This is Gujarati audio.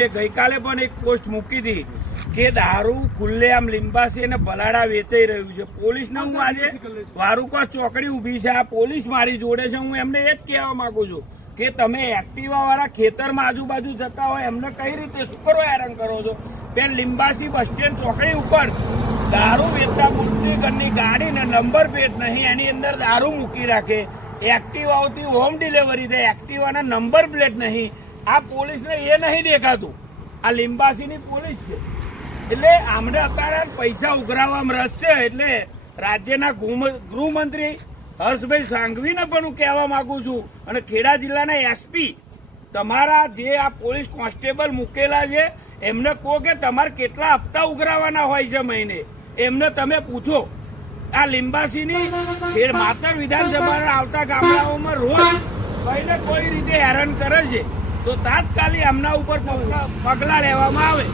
મેં ગઈકાલે પણ એક પોસ્ટ મૂકી હતી કે દારૂ ખુલ્લે આમ લીંબાસી અને ભલાડા વેચાઈ રહ્યું છે પોલીસને હું આજે વારુકા ચોકડી ઊભી છે આ પોલીસ મારી જોડે છે હું એમને એ જ કહેવા માંગુ છું કે તમે એક્ટિવા વાળા ખેતરમાં આજુબાજુ જતા હોય એમને કઈ રીતે શું કરો હેરાન કરો છો કે લીંબાસી બસ સ્ટેન્ડ ચોકડી ઉપર દારૂ વેચતા મુસ્લિગરની ગાડીને નંબર પ્લેટ નહીં એની અંદર દારૂ મૂકી રાખે એક્ટિવાઓથી હોમ ડિલિવરી થાય એક્ટિવાના નંબર પ્લેટ નહીં આ પોલીસને એ નહીં દેખાતું આ લિંબાસીની પોલીસ છે એટલે આમને અત્યારે પૈસા ઉઘરાવવામાં રસ છે એટલે રાજ્યના ગૃહમંત્રી હર્ષભાઈ સાંઘવીને પણ હું કહેવા માંગુ છું અને ખેડા જિલ્લાના એસપી તમારા જે આ પોલીસ કોન્સ્ટેબલ મૂકેલા છે એમને કહો કે તમારે કેટલા હપ્તા ઉઘરાવાના હોય છે મહિને એમને તમે પૂછો આ લિંબાસીની માત્ર વિધાનસભાના આવતા ગામડાઓમાં રોજ કોઈને કોઈ રીતે હેરાન કરે છે તો તાત્કાલિક એમના ઉપર પગલાં લેવામાં આવે